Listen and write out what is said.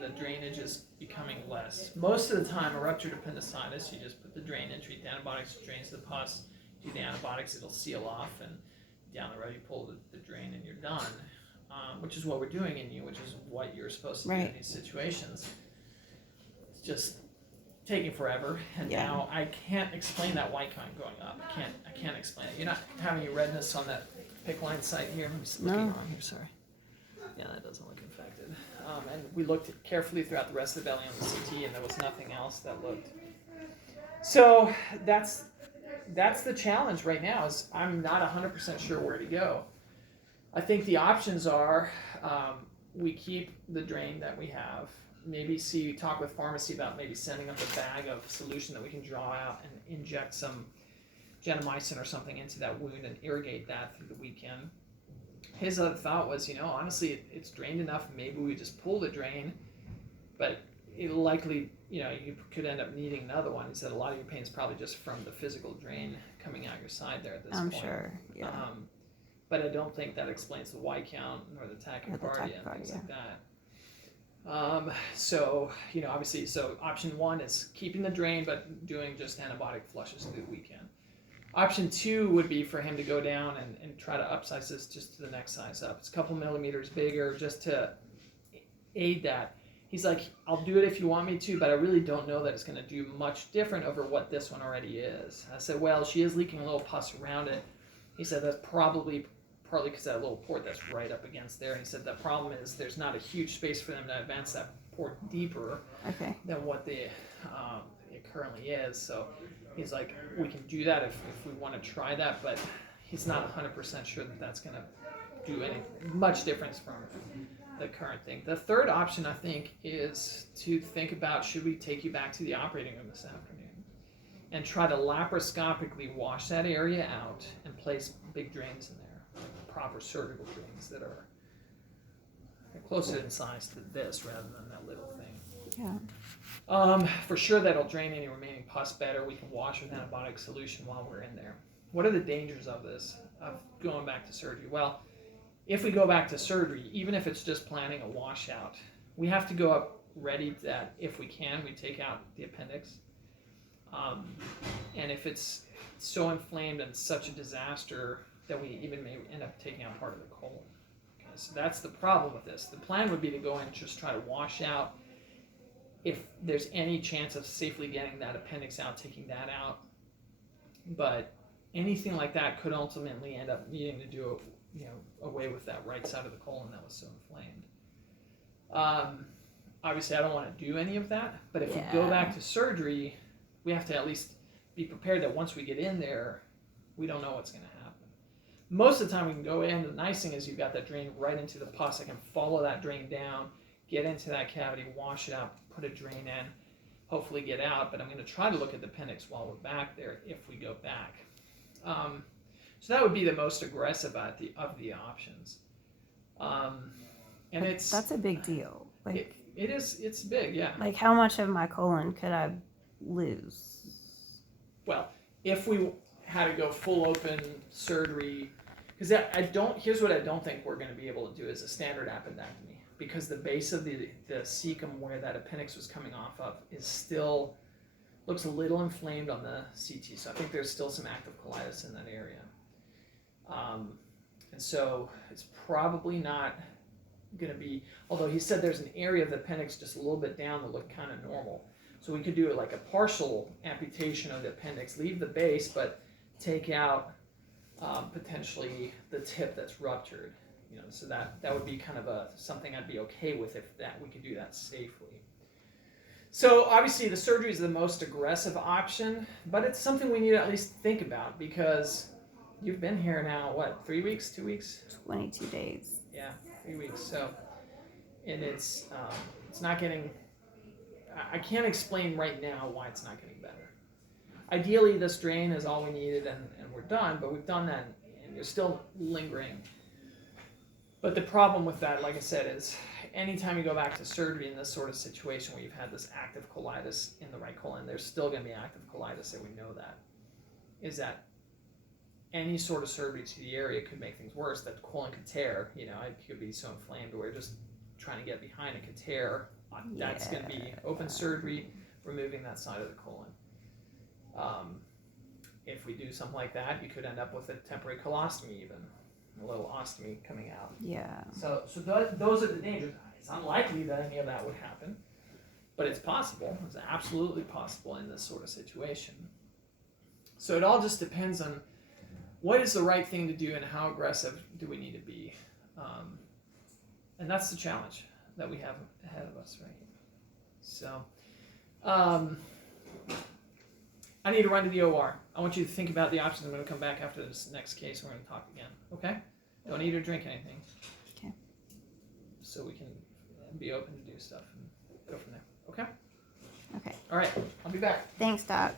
the drainage is becoming less. Most of the time, a ruptured appendicitis, you just put the drain in, treat the antibiotics, drains the pus, do the antibiotics, it'll seal off, and down the road you pull the drain and you're done. Which is what we're doing in you, which is what you're supposed to do in these situations. It's just taking forever, and now I can't explain that white count going up. I can't explain it. You're not having any redness on that PICC line site here. I'm just looking on here. Sorry. Yeah, that doesn't look infected. And we looked carefully throughout the rest of the belly on the CT, and there was nothing else that looked. So that's the challenge right now. Is I'm not 100% sure where to go. I think the options are we keep the drain that we have. Maybe talk with pharmacy about maybe sending up a bag of solution that we can draw out and inject some gentamicin or something into that wound and irrigate that through the weekend. His other thought was, honestly, it's drained enough. Maybe we just pull the drain, but it likely, you could end up needing another one. He said a lot of your pain is probably just from the physical drain coming out your side there at this point. I'm sure, yeah. But I don't think that explains the white count nor the tachycardia and things like that. So, obviously, option one is keeping the drain, but doing just antibiotic flushes through the weekend. Option two would be for him to go down and try to upsize this just to the next size up. It's a couple millimeters bigger just to aid that. He's like, I'll do it if you want me to, but I really don't know that it's going to do much different over what this one already is. I said, well, she is leaking a little pus around it. He said that's probably partly because that little port that's right up against there. And he said the problem is there's not a huge space for them to advance that port deeper than what it currently is. So he's like, we can do that if we want to try that, but he's not 100% sure that that's going to do any much difference from the current thing. The third option, I think, is to think about, should we take you back to the operating room this afternoon and try to laparoscopically wash that area out and place big drains in there, proper surgical drains that are closer in size to this rather than that little thing. Yeah. For sure that'll drain any remaining pus better. We can wash with antibiotic solution while we're in there. What are the dangers of this, of going back to surgery? Well, if we go back to surgery, even if it's just planning a washout, we have to go up ready that if we can, we take out the appendix. And if it's so inflamed and such a disaster that we even may end up taking out part of the colon. Okay, so that's the problem with this. The plan would be to go in and just try to wash out if there's any chance of safely getting that appendix out, taking that out. But anything like that could ultimately end up needing to do away with that right side of the colon that was so inflamed. Obviously, I don't want to do any of that, but if we go back to surgery, we have to at least be prepared that once we get in there, we don't know what's going to happen. Most of the time we can go in. The nice thing is you've got that drain right into the pus. I can follow that drain down, get into that cavity, wash it out, put a drain in, hopefully get out, but I'm going to try to look at the appendix while we're back there if we go back. So that would be the most aggressive of the options. And that's a big deal. Like it's big, yeah. Like how much of my colon could I lose? Well, if we had to go full open surgery, because here's what I don't think we're going to be able to do is a standard appendectomy, because the base of the cecum where that appendix was coming off of is still looks a little inflamed on the CT, so I think there's still some active colitis in that area. And so it's probably not going to be, although he said there's an area of the appendix just a little bit down that looked kind of normal. So we could do it like a partial amputation of the appendix, leave the base, but take out potentially the tip that's ruptured. So that would be kind of something I'd be okay with if we could do that safely. So obviously the surgery is the most aggressive option, but it's something we need to at least think about because you've been here now, 3 weeks, 2 weeks? 22 days. Yeah, 3 weeks. So, and it's not getting, I can't explain right now why it's not getting better. Ideally, this drain is all we needed and we're done, but we've done that and you're still lingering. But the problem with that, like I said, is anytime you go back to surgery in this sort of situation where you've had this active colitis in the right colon, there's still going to be active colitis, and we know that, is that any sort of surgery to the area could make things worse. That colon could tear, it could be so inflamed where just trying to get behind it could tear. That's going to be open surgery, removing that side of the colon. If we do something like that, you could end up with a temporary colostomy, even a little ostomy coming out. Yeah. So those are the dangers. It's unlikely that any of that would happen, but it's possible. It's absolutely possible in this sort of situation. So it all just depends on what is the right thing to do and how aggressive do we need to be. And that's the challenge that we have ahead of us right here. So I need to run to the OR. I want you to think about the options. I'm going to come back after this next case and we're going to talk again. Okay? Don't eat or drink anything. Okay. So we can be open to do stuff and go from there. Okay? Okay. All right. I'll be back. Thanks, Doc.